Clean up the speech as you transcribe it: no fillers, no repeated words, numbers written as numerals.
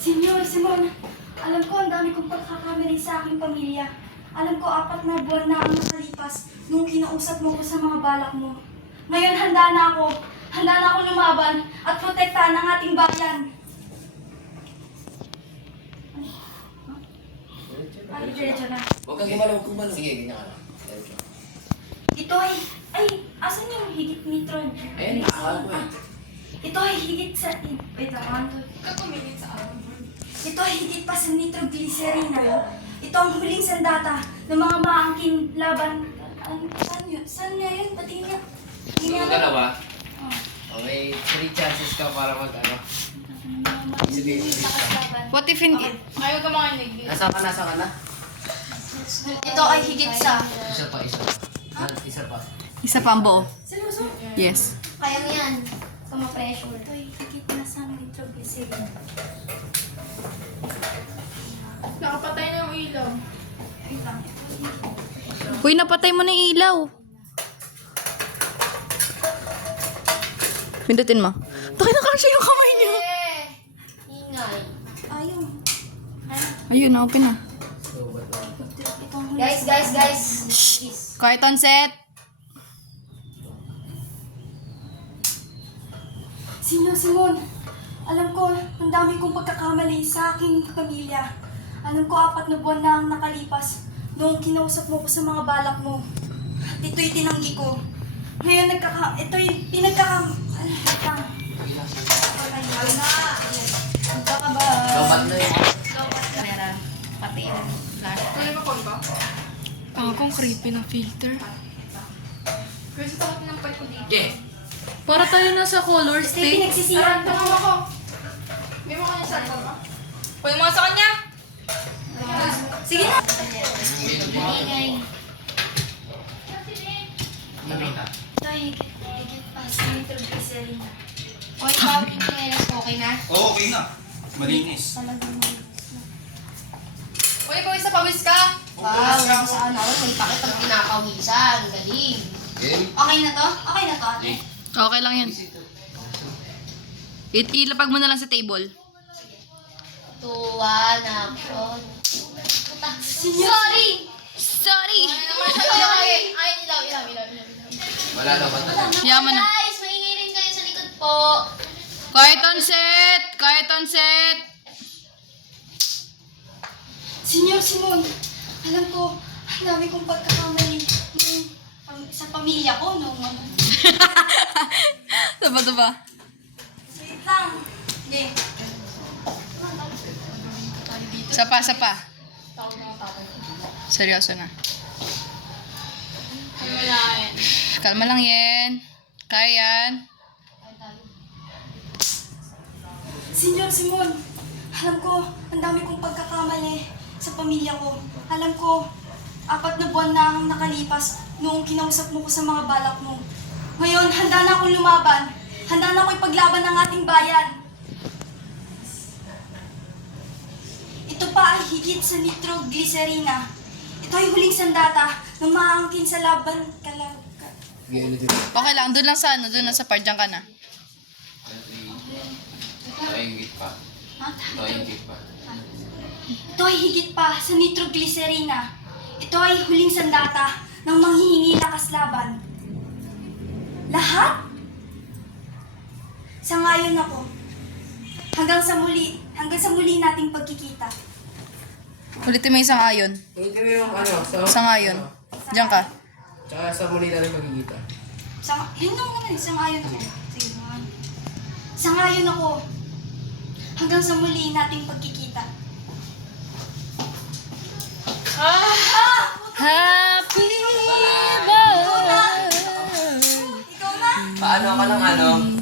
Senyor Simon, alam ko ang dami kong pagkakamali sa aking pamilya. Alam ko 4 na buwan na ang nakalipas nung kinausap mo ko sa mga balak mo. Ngayon handa na ako. Handa na ako lumaban at protektahan ang ating bayan. Ay, diretso na. Huwag kang gumalaw, huwag kang gumalaw. Sige, ganyan ka lang. Ito ay, asan yung higit nitro? Ayun, akala ko eh. Ito ay higit sa, wait lang, ano to? Ito ay higit pa sa nitroglycerina. Ito ang huling sandata ng mga maangkin laban. Saan yun? Saan nga yun? Pati nga. Yung dalawa, Oh. may 3 chances ka para mag-ano. What if hindi? Ayaw ka makinig. Nasa ka na? Ito ay higit sa. Isa pa. Isa pa. Isa pa ang buo. Seryoso? Yes. Kaya mo yan. Kama-pressure. Ito ay higit na sa nitroglycerina. Nakapatay na yung ilaw. Wait lang. Ito ay higit. Uy, napatay mo na yung ilaw. Pindutin mo. Taki na kasi yung kamay niyo. Ingay. Ayun. Ayun, na-open na. Ito ang huling Guys. Quiet on set. Senyor Simon, alam ko, ang dami kong pagkakamali sa aking pamilya. Alam ko, 4 na buwan na ang nakalipas noong kinausap mo ko sa mga balak mo. At ito'y tinanggi ko. Ngayon, Lobat na yun. Camera. Pati yung flash. Tuloy mo ba? Akong creepy na filter. Kasi takot ng pipe ko dito. Yeah. Para tayo nasa color Stay, state. pinagsisihan ko. Tama ako. May mo kanya sa ba? Pwede mo sa kanya? Sige na. Nakita. Ito ay higit pa sa nitroglycerina. Okay ba? Okay na? Oo, okay na. Malinis. Talagang Uy, pawis sa pawis ka. Wow, saan ako? May pakit ang pinakawisan. Galing. Game. Okay na to? Okay na to, ate? Okay lang yan. Ilapag mo na lang sa table. Tuwa na action. Sorry! Sorry! Ay, ilaw. Wala lobat na. Yaman na. Guys, maingay rin kayo sa likod po. Quiet on set! Quiet on set! Senyor Simon, alam ko, ang dami kong pagkakamali sa pamilya ko nung ano. Diba? Wait lang. Okay. Sapa. Seryoso na. Kalma lang yan. Kaya yan. Senyor Simon, alam ko, ang dami kong pagkakamali sa pamilya ko. Alam ko, 4 na buwan na ang nakalipas noong kinausap mo ko sa mga balak mo. Ngayon, handa na akong lumaban. Handa na ako ipaglaban ng ating bayan. Ito pa ay higit sa nitroglycerina. Ito ay huling sandata ng maangkin sa laban Okay lang. Doon lang sa Doon lang sa part. Diyan ka na. Ito ay higit pa. Ito ay higit pa. Ito ay higit pa sa nitroglycerina. Ito ay huling sandata ng manghihingi lakas laban. Lahat? Sangayon ako. Hanggang sa muli nating pagkikita. Ulitin mo yung isang ayon. Ito yung ano. Isang ayon. Diyan ka. Tsaka sa muli na rin magkikita. Yun lang naman, sangayon ako. Sige, sangayon ako. Hanggang sa muli nating pagkikita. Happy Ikaw na! Paano ka ng ano?